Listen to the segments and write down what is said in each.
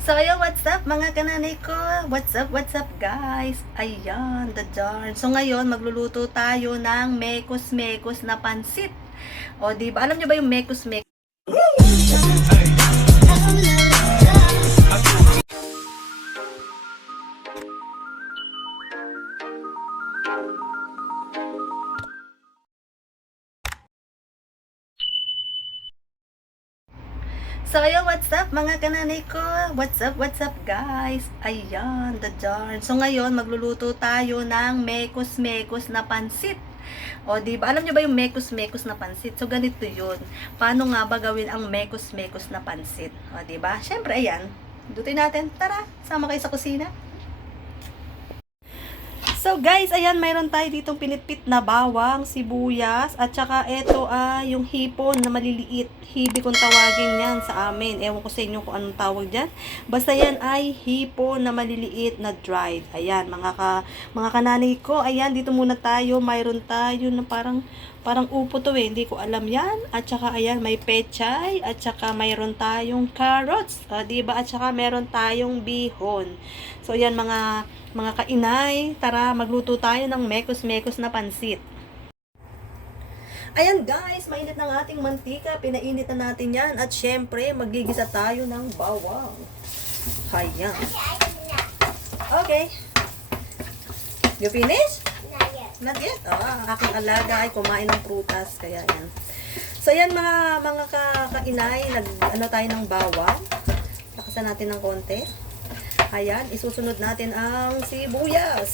So, ayun, what's up mga kananay ko? What's up guys? Ayan, the darn. So, ngayon, magluluto tayo ng mekos-mekos na pansit. O, di ba? Alam nyo ba yung mekos-mekos? So, ayun, what's up mga kananay ko? What's up guys? Ayan, the darn. So, ngayon, magluluto tayo ng mekos-mekos na pansit. O, di ba? Alam nyo ba yung mekos-mekos na pansit? So, ganito yun. Paano nga ba gawin ang mekos-mekos na pansit? O, di ba? Syempre, ayan. Lutuin natin. Tara, sama kayo sa kusina. So guys, ayan, mayroon tayo ditong pinitpit na bawang, sibuyas, at saka ito yung hipon na maliliit. Hibi kung tawagin yan sa amin. Ewan ko sa inyo kung anong tawag dyan. Basta yan ay hipon na maliliit na dried. Ayan, mga kananay ko, ayan, dito muna tayo. Mayroon tayo na parang upo to hindi ko alam yan. At saka ayan, may pechay, at saka mayroon tayong carrots, diba? At saka mayroon tayong bihon. So ayan mga kainay, tara magluto tayo ng mekos-mekos na pansit. Ayan guys, mainit ng ating mantika, pinainit na natin yan, at syempre magigisa tayo ng bawang. Ayan. Okay. You finish? Not yet. Aking alaga ay kumain ng prutas, kaya yan. So yan mga kainay, ano tayo ng bawang. Lakasan natin ng konti. Ayan, isusunod natin ang sibuyas.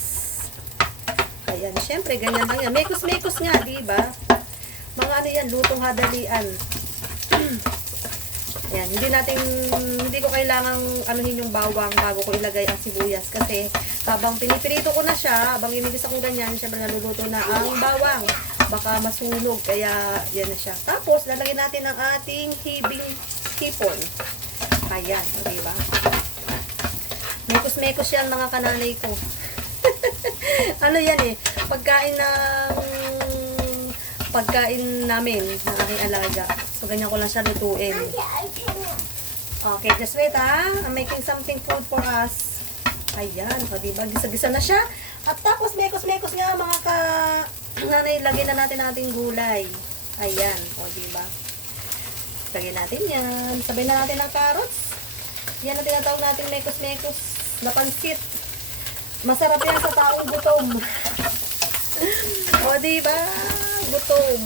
Ayan, syempre ganyan lang yan. Mekos-mekos nga, di ba? Mga ano yan, lutong hadalian. Ayan, hindi ko kailangang anuhin yung bawang bago ko ilagay ang sibuyas. Kasi habang pinipirito ko na siya, habang inigisa ko ganyan, syempre naluluto na ang bawang. Baka masunog, kaya yan na siya. Tapos, lalagyan natin ang ating hipon. Ayan, di ba? Mekos-mekos yan mga kananay ko. Ano yan pagkain namin ng aking alaga. So, ganyan ko lang siya lutuin. Okay, just wait I'm making something food for us. Ayan, o diba? Gisa-gisa na siya. At tapos, mekos-mekos nga mga kananay, lagyan na natin ating gulay. Ayan, o diba? Lagyan natin yan. Sabay na natin ang carrots. Yan ang tinatawag natin mekos-mekos na pansit. Masarap yan sa taong gutom. O, diba? Gutom.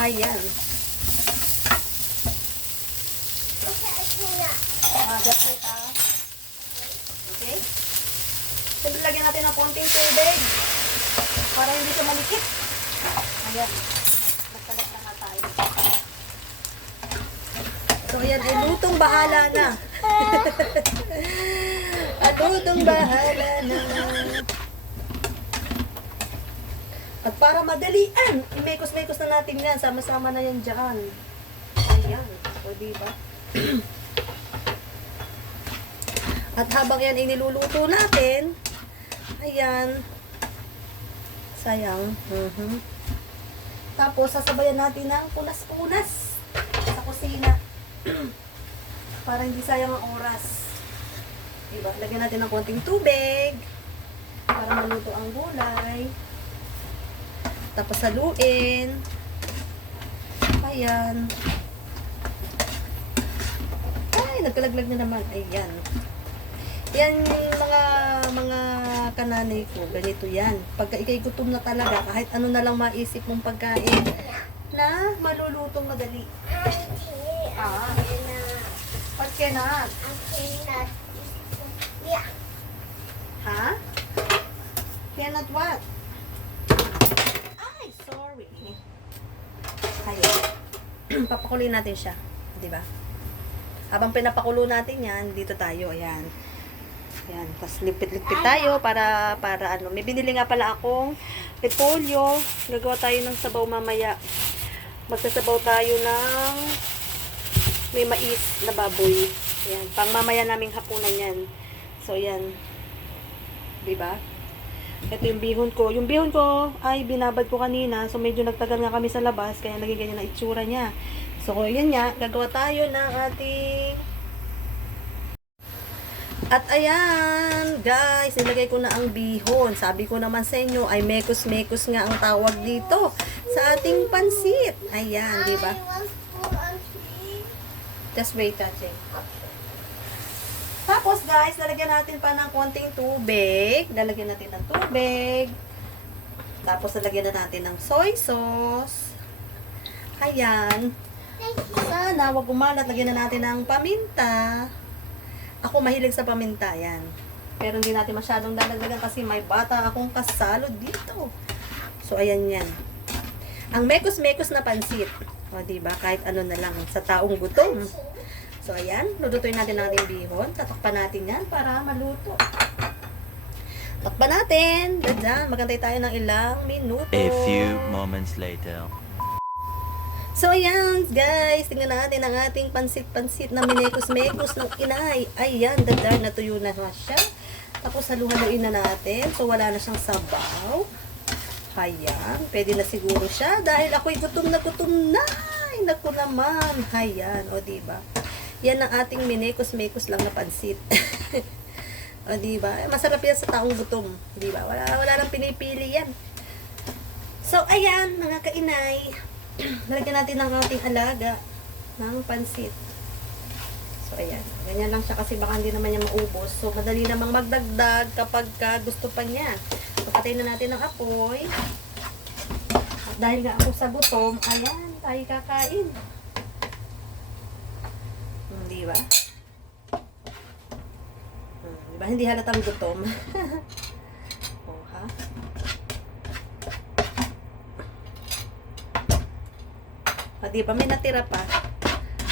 Ayan. That's it, Okay? Siyempre, lagyan natin ng konting tubig para hindi siya malikit. Ayan. Nagkalat na nga tayo. So, ayan ay lutong bahala na. At lutong bahala na. At para madalian, imekos-mekos na natin yan. Sama-sama na yan dyan. Ayan. O, diba? At habang yan iniluluto natin, ayan. Sayang. Tapos, sasabayan natin ng punas-punas sa kusina. Para hindi sayang ang oras. Diba? Lagyan natin ng konting tubig para maluto ang gulay. Tapos haluin. Ayan. Ay, nagkalaglag na naman. Ayan. Yan mga kananay ko. Ganito yan. Pagka ikay gutom na talaga, kahit ano na lang maisip mong pagkain na malulutong madali. What cannot? Ha? Cannot what? Ay, sorry. Ayan. Papakuloy natin siya. Diba? Habang pinapakulo natin yan, dito tayo. Ayan. Ayan. Tapos lipit-lipit tayo para ano. May binili nga pala akong repolyo. Gagawa tayo ng sabaw mamaya. Magsasabaw tayo ng may mais na baboy. Ayan. Pang mamaya naming hapunan yan. So, ayan. Diba? Ito yung bihon ko. Yung bihon ko ay binabad ko kanina. So, medyo nagtagal nga kami sa labas. Kaya naging ganyan na itsura niya. So, yan nga. Gagawa tayo ng ating At ayan, guys, nilagay ko na ang bihon. Sabi ko naman sa inyo, ay mekos-mekos nga ang tawag dito sa ating pansit. Ayan, di ba? Just wait, Tacheng. Tapos, guys, lalagyan natin pa ng konting tubig. Lalagyan natin ng tubig. Tapos, lalagyan na natin ng soy sauce. Ayan. Sana, wag umalat. Lagyan na natin ng paminta. Ako mahilig sa paminta, yan. Pero hindi natin masyadong dadagdagan kasi may bata akong kasalo dito. So, ayan yan. Ang mekos-mekos na pansit. O, diba? Kahit ano na lang sa taong gutom. So, ayan. Lutuin natin ang ating bihon. Tatakpan natin yan para maluto. Takpan natin. Dadyan. Magantay tayo ng ilang minuto. A few moments later. So, ayan, guys. Tingnan natin ang ating pansit-pansit na minekos-mekos ng inay. Ayan, dadar, natuyo na siya. Tapos, haluhaluin na natin. So, wala na siyang sabaw. Ayan, pwede na siguro siya. Dahil ako'y gutom na gutom na. Ay, naku naman. Ayan, o, diba? Yan ang ating minekos-mekos lang na pansit. O, diba? Masarap yan sa taong gutom. Diba? Wala nang pinipili yan. So, ayan, mga kainay. Lagyan natin ng ating alaga ng pansit. So, ayan. Ganyan lang siya kasi baka hindi naman niya maubos. So, madali namang magdagdag kapag gusto pa niya. So, patayin na natin ang apoy. At dahil nga ako sa gutom, ayan, tayo kakain. Diba? Diba? Hindi halatang gutom. Oh, ha? O, diba? May natira pa.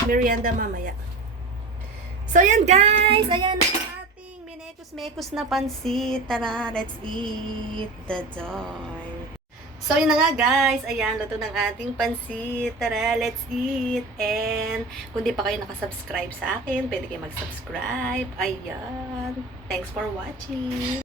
Merienda mamaya. So, yan guys. Ayan ang ating minekos-mekos na pansit. Tara, let's eat the joy. So, yun na nga guys. Ayan, luto ng ating pansit. Tara, let's eat. And, kung di pa kayo nakasubscribe sa akin, pwede kayo mag-subscribe. Ayan. Thanks for watching.